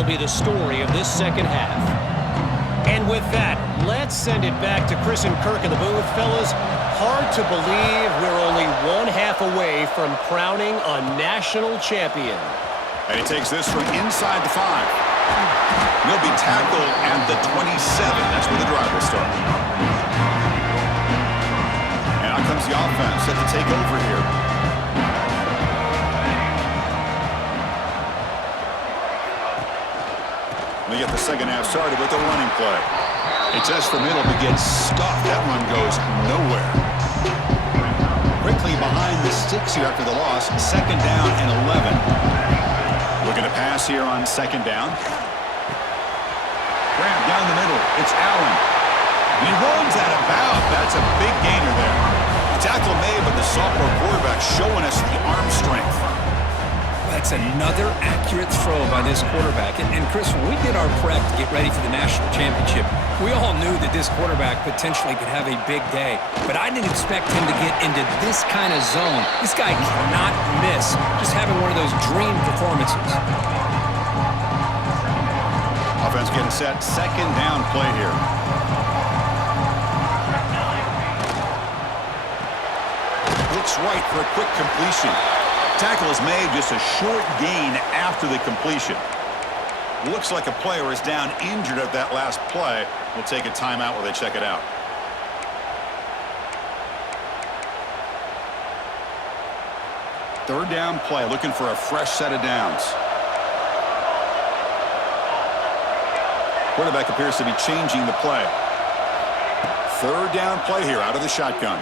that'll be the story of this second half. And with that, let's send it back to Chris and Kirk in the booth. Fellas, hard to believe we're only one half away from crowning a national champion. And he takes this from inside the 5. He'll be tackled at the 27. That's where the drive will start. And out comes the offense set to take over here. We get the second half started with a running play. He tests the middle but gets stuffed. That run goes nowhere. Quickly behind the sticks here after the loss. Second down and 11. Looking to pass here on second down. Grab down the middle. It's Allen. He runs out of bounds. That's a big gainer there. The tackle made, but the sophomore quarterback showing us the arm strength. That's another accurate throw by this quarterback. And Chris, when we did our prep to get ready for the national championship, we all knew that this quarterback potentially could have a big day. But I didn't expect him to get into this kind of zone. This guy cannot miss. Just having one of those dream performances. Offense getting set. Second down play here. Looks right for a quick completion. Tackle is made, just a short gain after the completion. Looks like a player is down injured at that last play. We'll take a timeout while they check it out. Third down play, looking for a fresh set of downs. Quarterback appears to be changing the play. Third down play here out of the shotgun.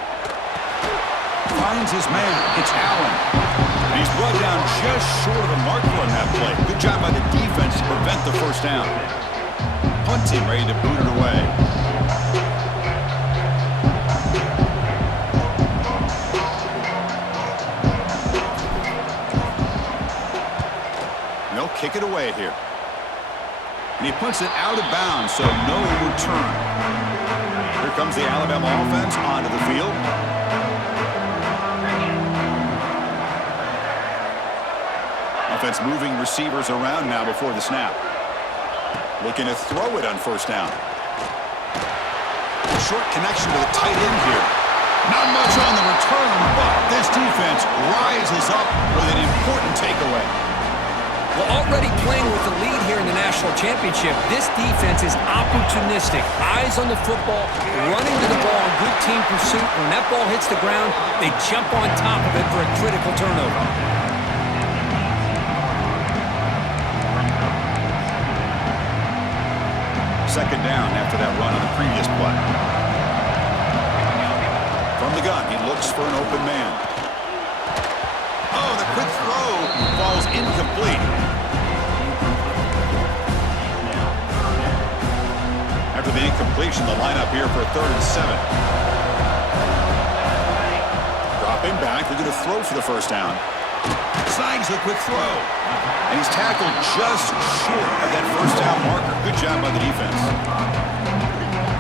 Finds his man. It's Allen. And he's brought down just short of the marker on that play. Good job by the defense to prevent the first down. Punting, ready to boot it away. And they'll kick it away here. And he puts it out of bounds, so no return. Here comes the Alabama offense onto the field. Offense moving receivers around now before the snap. Looking to throw it on first down. Short connection to the tight end here. Not much on the return, but this defense rises up with an important takeaway. Well, already playing with the lead here in the national championship, this defense is opportunistic. Eyes on the football, running to the ball in good team pursuit. When that ball hits the ground, they jump on top of it for a critical turnover. Second down after that run on the previous play. From the gun, he looks for an open man. Oh, the quick throw falls incomplete. After the incompletion, the lineup here for a 3rd and 7. Dropping back, they're going to throw for the first down. Snags the quick throw. And he's tackled just short of that first down marker. Good job by the defense.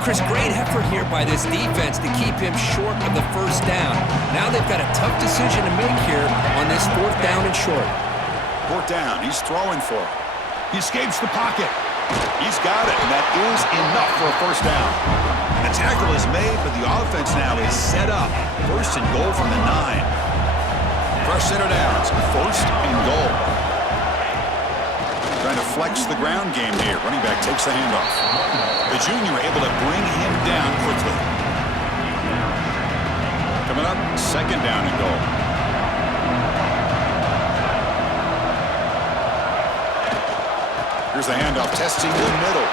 Chris, great effort here by this defense to keep him short of the first down. Now they've got a tough decision to make here on this 4th down and short. 4th down, he's throwing for it. He escapes the pocket. He's got it, and that is enough for a first down. And the tackle is made, but the offense now is set up. 1st and goal from the 9. Fresh set of downs, 1st and goal. Trying to flex the ground game here. Running back takes the handoff. The junior able to bring him down quickly. Coming up, 2nd down and goal. Here's the handoff, testing the middle.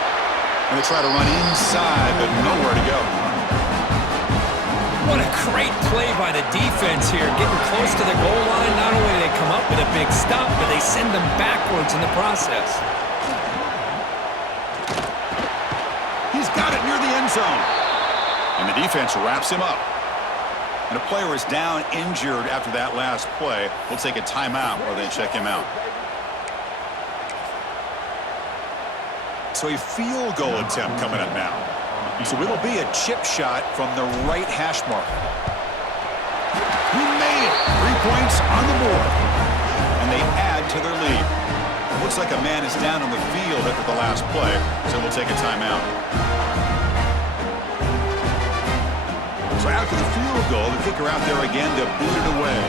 And they try to run inside, but nowhere to go. What a great play by the defense here. Getting close to the goal line, not only do they come up with a big stop, but they send them backwards in the process. He's got it near the end zone. And the defense wraps him up. And a player is down injured after that last play. We'll take a timeout while they check him out. So a field goal attempt coming up now. So it'll be a chip shot from the right hash mark. He made it. 3 points on the board. And they add to their lead. Looks like a man is down on the field after the last play, so we'll take a timeout. So after the field goal, the kicker out there again to boot it away.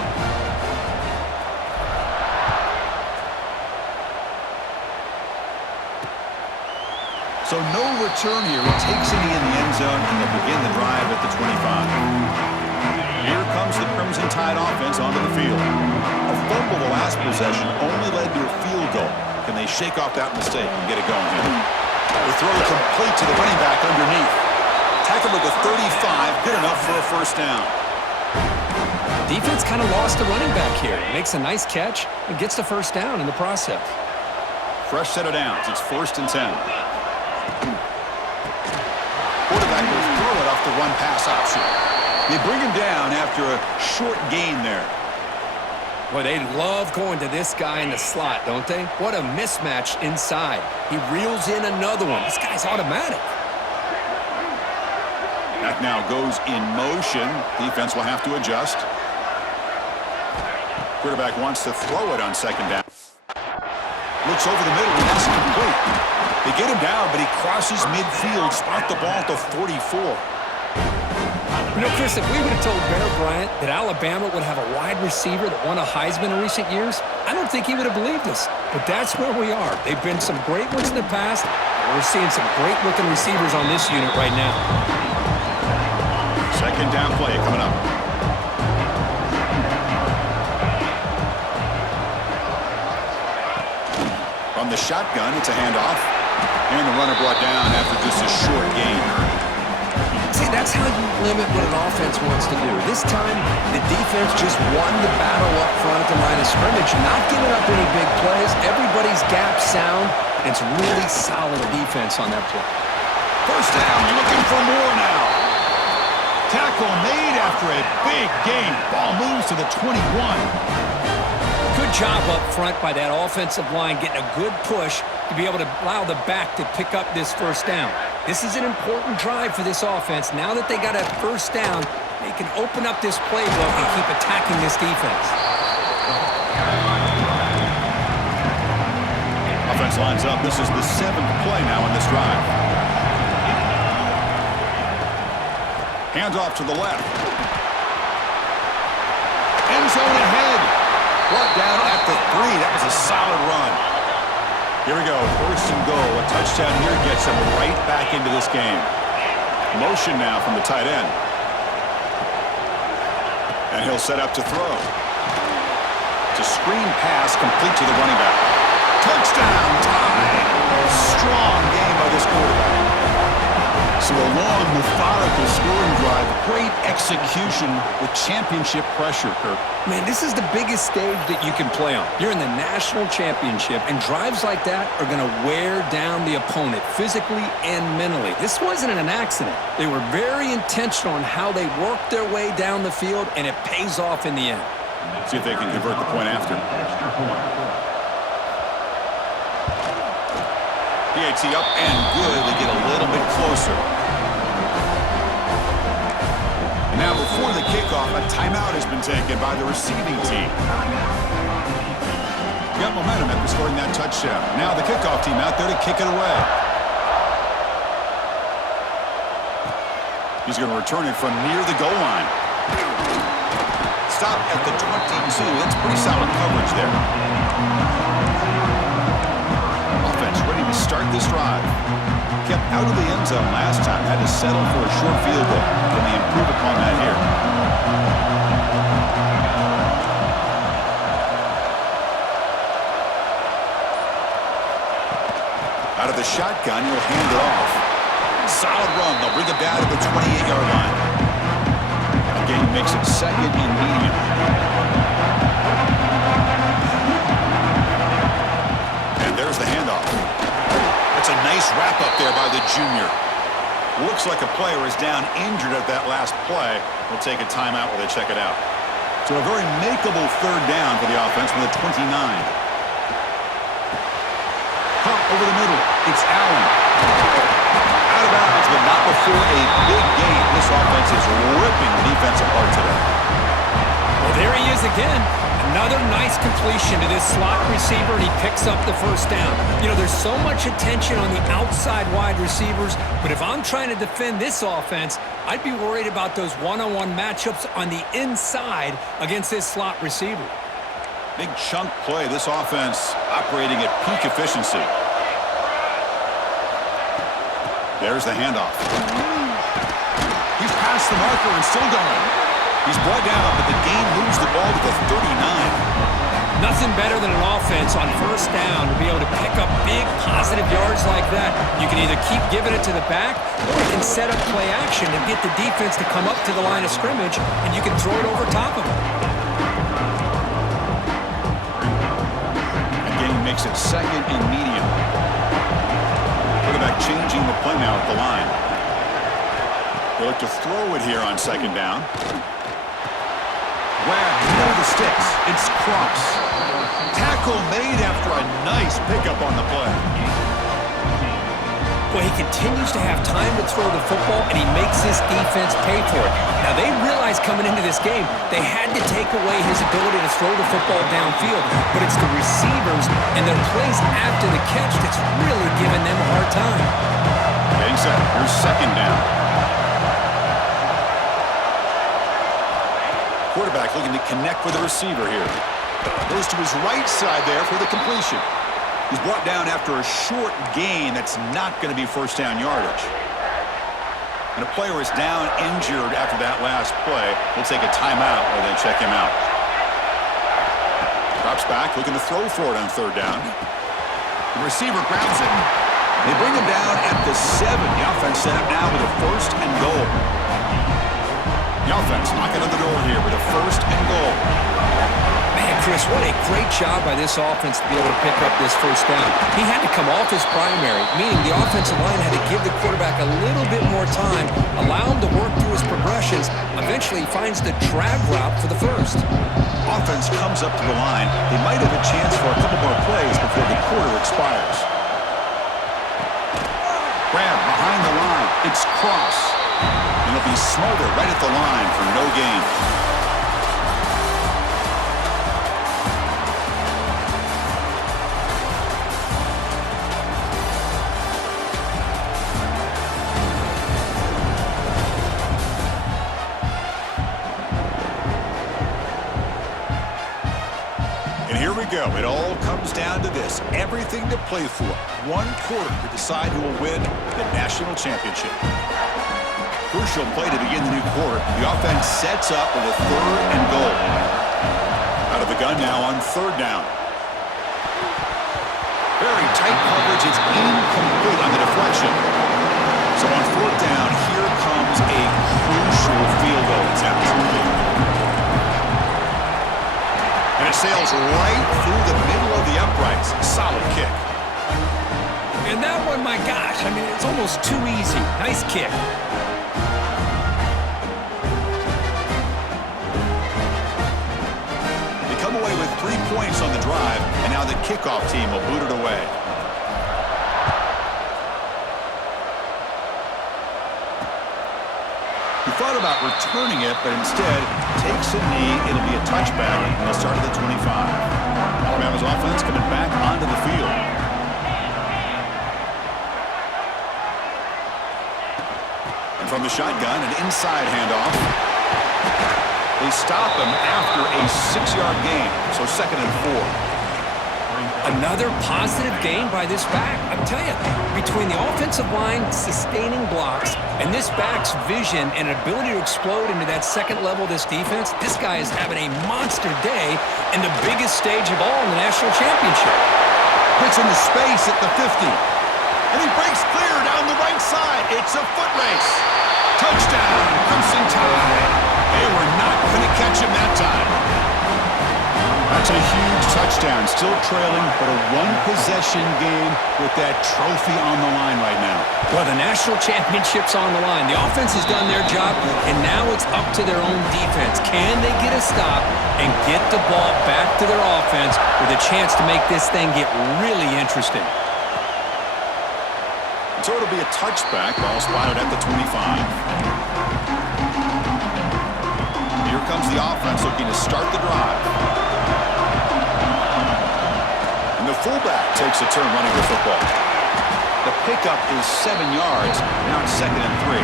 So no return here. He takes it in the end zone, and they'll begin the drive at the 25. Here comes the Crimson Tide offense onto the field. A fumble the last possession only led to a field goal. Can they shake off that mistake and get it going here? The throw complete to the running back underneath. Tackled at the 35, good enough for a first down. Defense kind of lost the running back here. Makes a nice catch and gets the first down in the process. Fresh set of downs. It's 1st and 10. Quarterback will throw it off the run-pass option. They bring him down after a short gain there. Boy, they love going to this guy in the slot, don't they? What a mismatch inside. He reels in another one. This guy's automatic. That now goes in motion. Defense will have to adjust. Quarterback wants to throw it on 2nd down. Looks over the middle, and that's complete. They get him down, but he crosses midfield, spot the ball at the 44. You know, Chris, if we would have told Bear Bryant that Alabama would have a wide receiver that won a Heisman in recent years, I don't think he would have believed us. But that's where we are. They've been some great ones in the past, and we're seeing some great-looking receivers on this unit right now. 2nd down play coming up. From the shotgun, it's a handoff. And the runner brought down after just a short gain. See, that's how you limit what an offense wants to do. This time, the defense just won the battle up front at the line of scrimmage, not giving up any big plays. Everybody's gap sound. It's really solid defense on that play. First down, looking for more now. Tackle made after a big gain. Ball moves to the 21. Good job up front by that offensive line, getting a good push to be able to allow the back to pick up this first down. This is an important drive for this offense. Now that they got a first down, they can open up this playbook and keep attacking this defense. Offense lines up. This is the 7th play now in this drive. Hands off to the left. End zone ahead. Brought down at the 3. That was a solid run. Here we go. 1st and goal. A touchdown here gets them right back into this game. Motion now from the tight end. And he'll set up to throw. It's a screen pass complete to the running back. Touchdown time. Strong game by this quarterback. So a long, methodical scoring drive. Great execution with championship pressure, Kirk. Man, this is the biggest stage that you can play on. You're in the national championship, and drives like that are going to wear down the opponent physically and mentally. This wasn't an accident. They were very intentional on how they worked their way down the field, and it pays off in the end. See if they can convert the point after. PAT up and good. They get a little bit closer. And now before the kickoff, a timeout has been taken by the receiving team. Got momentum after scoring that touchdown. Now the kickoff team out there to kick it away. He's going to return it from near the goal line. Stop at the 22. That's pretty solid coverage there. Offense ready to start this drive. Kept out of the end zone last time. Had to settle for a short field goal. Can they improve upon that here? Out of the shotgun, he'll hand it off. Solid run. They'll bring it down to the 28-yard line. Again, makes it 2nd and medium. And there's the handoff. That's a nice wrap-up there by the junior. Looks like a player is down injured at that last play. We'll take a timeout while they check it out. So a very makeable 3rd down for the offense from the 29. Pump over the middle. It's Allen. Out of bounds, but not before a big gain. This offense is ripping the defense apart today. Well, there he is again. And Another nice completion to this slot receiver, and he picks up the first down. You know, there's so much attention on the outside wide receivers, but if I'm trying to defend this offense, I'd be worried about those one-on-one matchups on the inside against this slot receiver. Big chunk play. This offense operating at peak efficiency. There's the handoff. He's past the marker and still going. He's brought down, but the game moves the ball to the 39. Nothing better than an offense on first down to be able to pick up big positive yards like that. You can either keep giving it to the back, or you can set up play action and get the defense to come up to the line of scrimmage, and you can throw it over top of them. Again, makes it second and medium. Quarterback changing the play now at the line. They look to throw it here on second down. Grab, middle of the sticks. It's Cross. Tackle made after a nice pickup on the play. Well, he continues to have time to throw the football, and he makes this defense pay for it. Now, they realized coming into this game they had to take away his ability to throw the football downfield, but it's the receivers and their plays after the catch that's really giving them a hard time. Getting set. Here's second down. Quarterback looking to connect with the receiver here. Goes to his right side there for the completion. He's brought down after a short gain that's not going to be first down yardage. And a player is down injured after that last play. We'll take a timeout or then check him out. Drops back, looking to throw for it on third down. The receiver grabs it. They bring him down at the 7. The offense set up now with a first and goal. The offense knocking on the door here with a first and goal. Man, Chris, what a great job by this offense to be able to pick up this first down. He had to come off his primary, meaning the offensive line had to give the quarterback a little bit more time, allow him to work through his progressions. Eventually, he finds the drag route for the first. Offense comes up to the line. They might have a chance for a couple more plays before the quarter expires. Grab behind the line. It's Cross. And it'll be Smolder right at the line for no gain. And here we go. It all comes down to this. Everything to play for. One quarter to decide who will win the national championship. Crucial play to begin the new quarter. The offense sets up with a third and goal. Out of the gun now on third down. Very tight coverage. It's incomplete on the deflection. So on fourth down, here comes a crucial field goal attempt. And it sails right through the middle of the uprights. Solid kick. And that one, my gosh, I mean, it's almost too easy. Nice kick. Away with 3 points on the drive, and now the kickoff team will boot it away. He thought about returning it, but instead takes a knee. It'll be a touchback, and they'll start at the 25. Alabama's offense coming back onto the field. And from the shotgun, an inside handoff. They stop him after a 6-yard gain, so second and 4. Another positive gain by this back. I'm telling you, between the offensive line sustaining blocks and this back's vision and ability to explode into that second level of this defense, this guy is having a monster day in the biggest stage of all in the national championship. Puts into space at the 50. And he breaks clear down the right side. It's a foot race. Touchdown, Crimson Tide. They were not going to catch him that time. That's a huge touchdown. Still trailing, but a one-possession game with that trophy on the line right now. Well, the national championship's on the line. The offense has done their job, and now it's up to their own defense. Can they get a stop and get the ball back to their offense with a chance to make this thing get really interesting? So it'll be a touchback. Ball spotted at the 25. Here comes the offense looking to start the drive. The fullback takes a turn running the football. The pickup is 7 yards, now it's 2nd and 3.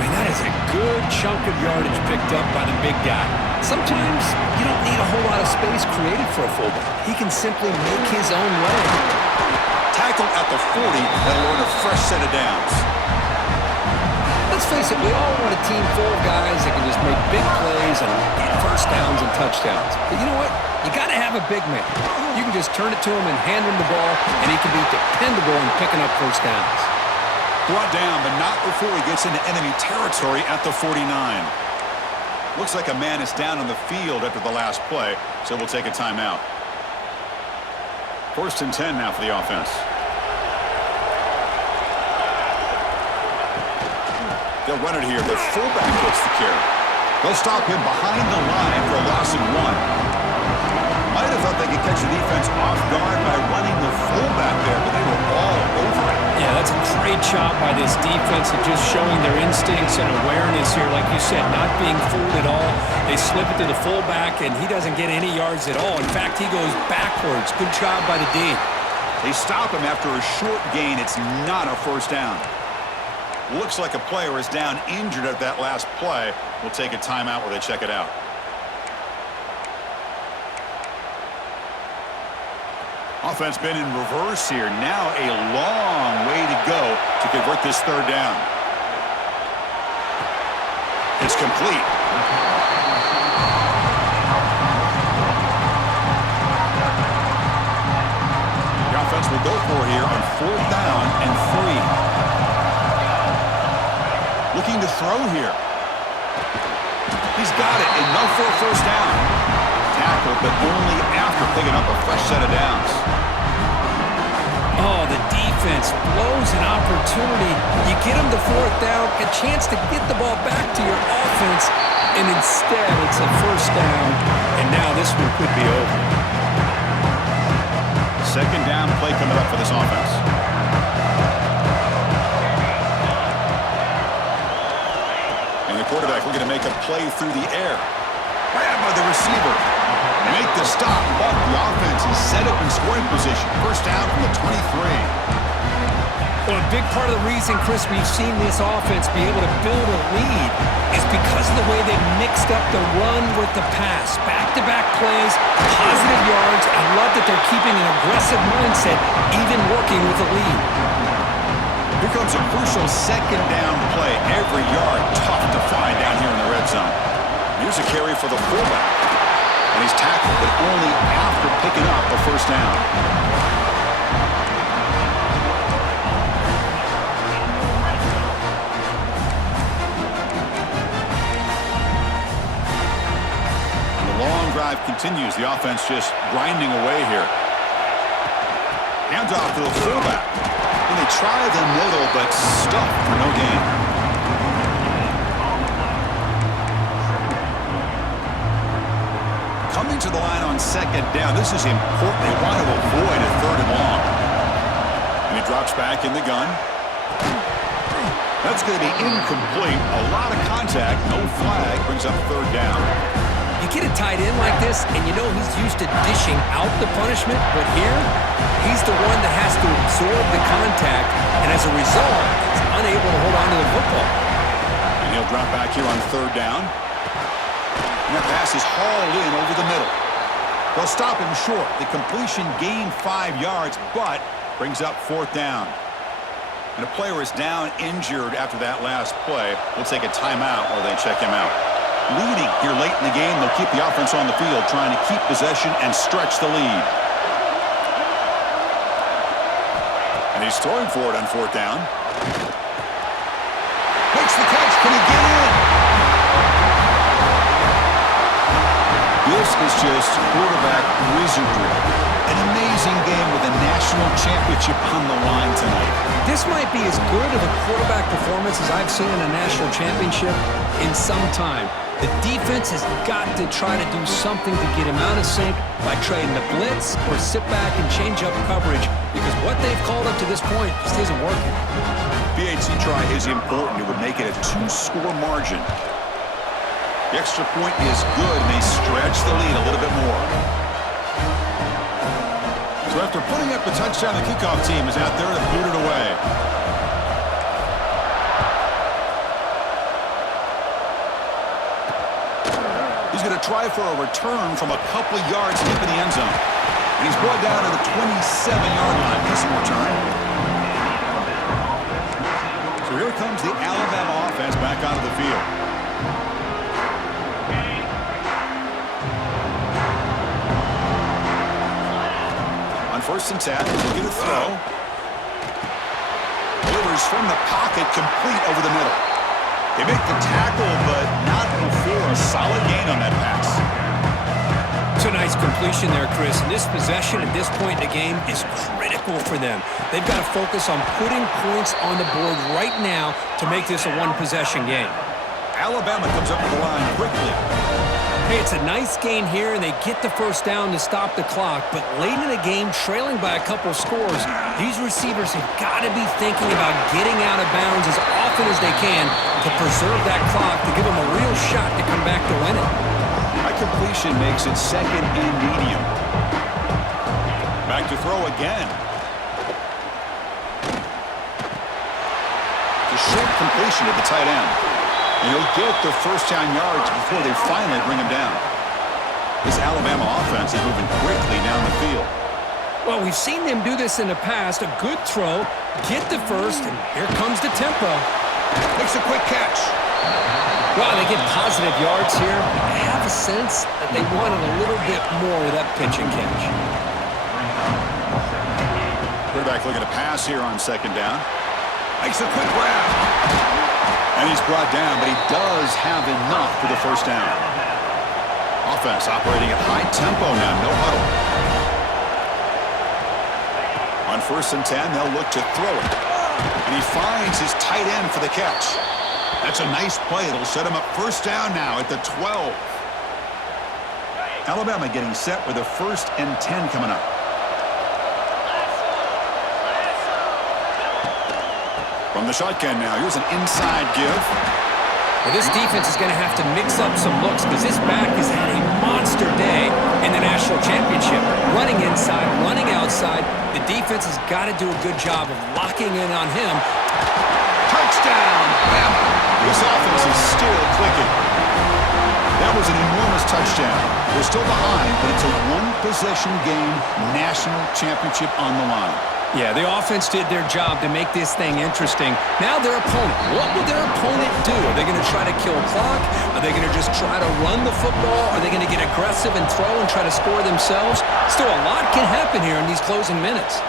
Man, that is a good chunk of yardage picked up by the big guy. Sometimes you don't need a whole lot of space created for a fullback. He can simply make his own way. Tackle at the 40, that'll earn a fresh set of downs. Let's face it, we all want a team full of guys that can just make big plays and get first downs and touchdowns. But you know what? You got to have a big man. You can just turn it to him and hand him the ball, and he can be dependable in picking up first downs. Brought down, but not before he gets into enemy territory at the 49. Looks like a man is down on the field after the last play, so we'll take a timeout. 1st and 10 now for the offense. They'll run it here. The fullback gets the carry. They'll stop him behind the line for a loss of 1. Might have thought they could catch the defense off guard by running the fullback there, but they were all over it. Yeah, that's a great job by this defense of just showing their instincts and awareness here. Like you said, not being fooled at all. They slip it to the fullback, and he doesn't get any yards at all. In fact, he goes backwards. Good job by the D. They stop him after a short gain. It's not a first down. Looks like a player is down injured at that last play. We'll take a timeout where they check it out. Offense been in reverse here. Now a long way to go to convert this 3rd down. It's complete. The offense will go for here on 4th down and 3. Looking to throw here. He's got it. Enough for a first down. Tackle, but only after picking up a fresh set of downs. Oh, the defense blows an opportunity. You get them to 4th down, a chance to get the ball back to your offense, and instead it's a first down, and now this one could be over. 2nd down play coming up for this offense. And the quarterback looking to make a play through the air. Grabbed by the receiver. They make the stop, but the offense is set up in scoring position. First down from the 23. Well, a big part of the reason, Chris, we've seen this offense be able to build a lead is because of the way they've mixed up the run with the pass. Back-to-back plays, positive yards. I love that they're keeping an aggressive mindset, even working with a lead. Here comes a crucial 2nd down play. Every yard tough to find down here in the red zone. Here's a carry for the fullback. And he's tackled, but only after picking up a first down. And the long drive continues. The offense just grinding away here. Hands off to the fullback. And they try the middle, but stuffed for no gain. Coming to the line on 2nd down. This is important. They want to avoid a 3rd and long. And he drops back in the gun. That's going to be incomplete. A lot of contact. No flag. Brings up 3rd down. You get a tight end like this, and you know he's used to dishing out the punishment, but here, he's the one that has to absorb the contact, and as a result, he's unable to hold on to the football. And he'll drop back here on 3rd down. And that pass is hauled in over the middle. They'll stop him short. The completion gained 5 yards, but brings up 4th down. And a player is down injured after that last play. We'll take a timeout while they check him out. Leading here late in the game, they'll keep the offense on the field, trying to keep possession and stretch the lead. And he's throwing for it on 4th down. Makes the catch. Can he get in? This is just quarterback wizardry. An amazing game with a national championship on the line tonight. This might be as good of a quarterback performance as I've seen in a national championship in some time. The defense has got to try to do something to get him out of sync by trading the blitz or sit back and change up coverage, because what they've called up to this point just isn't working. BAT try is important. It would make it a 2-score margin. The extra point is good, and they stretch the lead a little bit more. So after putting up a touchdown, the kickoff team is out there to boot it away. He's going to try for a return from a couple of yards deep in the end zone. And he's brought down to the 27-yard line. Decent return. So here comes the Alabama offense back onto the field. On 1st and 10, he's looking to throw. Delivers from the pocket, complete over the middle. They make the tackle, but not before a solid gain on that pass. It's a nice completion there, Chris. And this possession at this point in the game is critical for them. They've got to focus on putting points on the board right now to make this a one-possession game. Alabama comes up the line quickly. Hey, it's a nice gain here, and they get the first down to stop the clock. But late in the game, trailing by a couple scores, these receivers have got to be thinking about getting out of bounds as often as they can to preserve that clock, to give them a real shot to come back to win it. That completion makes it 2nd and medium. Back to throw again. The short completion to the tight end. And he'll get the first down yards before they finally bring him down. This Alabama offense is moving quickly down the field. Well, we've seen them do this in the past. A good throw, get the first, and here comes the tempo. Makes a quick catch. Well, they get positive yards here. I have a sense that they wanted a little bit more with that pitch and catch. Quarterback looking to pass here on 2nd down. Makes a quick grab. And he's brought down, but he does have enough for the first down. Offense operating at high tempo now, no huddle. On 1st and 10, they'll look to throw it. And he finds his tight end for the catch. That's a nice play. It'll set him up first down now at the 12. Alabama getting set with a 1st and 10 coming up. From the shotgun now, here's an inside give. Well, this defense is going to have to mix up some looks because this back has had a monster day in the national championship. Running inside, running outside. The defense has got to do a good job of locking in on him. Touchdown, Bama. This offense is still clicking. That was an enormous touchdown. They're still behind, but it's a one-possession game, national championship on the line. Yeah, the offense did their job to make this thing interesting. Now their opponent. What will their opponent do? Are they going to try to kill clock? Are they going to just try to run the football? Are they going to get aggressive and throw and try to score themselves? Still, a lot can happen here in these closing minutes.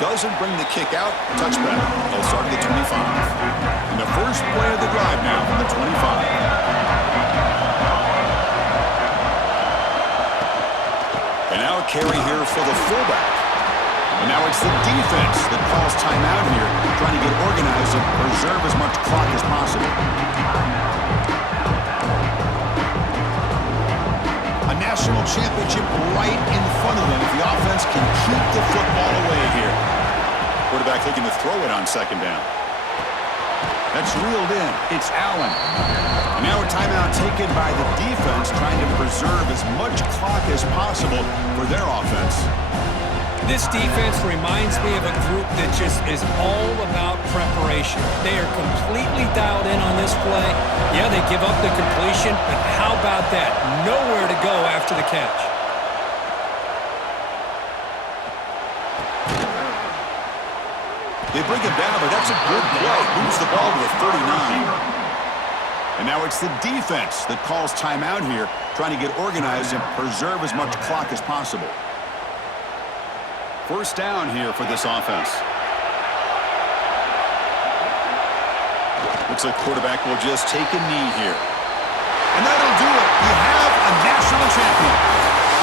Doesn't bring the kick out. Touchback. They'll start at the 25. And the first play of the drive now from the 25. And now a carry here for the fullback. And now it's the defense that calls timeout here, trying to get organized and preserve as much clock as possible. A national championship right in front of them if the offense can keep the football away here. Quarterback looking to throw it on 2nd down. That's reeled in. It's Allen. And now a timeout taken by the defense, trying to preserve as much clock as possible for their offense. This defense reminds me of a group that just is all about preparation. They are completely dialed in on this play. Yeah, they give up the completion, but how about that? Nowhere to go after the catch. They bring him down, but that's a good play. Moves the ball to the 39. And now it's the defense that calls timeout here, trying to get organized and preserve as much clock as possible. First down here for this offense. Looks like quarterback will just take a knee here. And that'll do it. We have a national champion.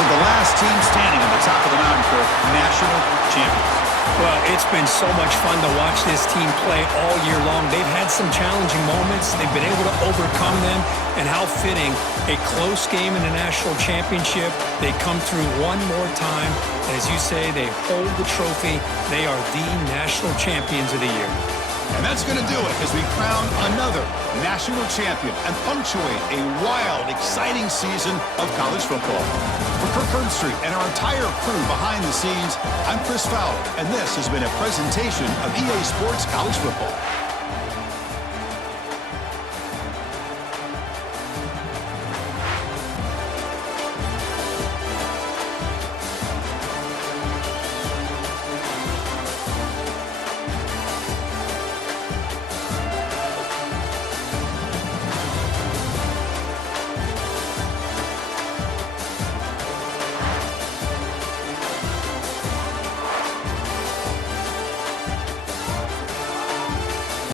With the last team standing on the top of the mountain for national champions. Well, it's been so much fun to watch this team play all year long. They've had some challenging moments. They've been able to overcome them. And how fitting, a close game in the national championship. They come through one more time. And as you say, they hold the trophy. They are the national champions of the year. And that's going to do it as we crown another national champion and punctuate a wild, exciting season of college football. For Kirk Herbstreit and our entire crew behind the scenes, I'm Chris Fowler, and this has been a presentation of EA Sports College Football.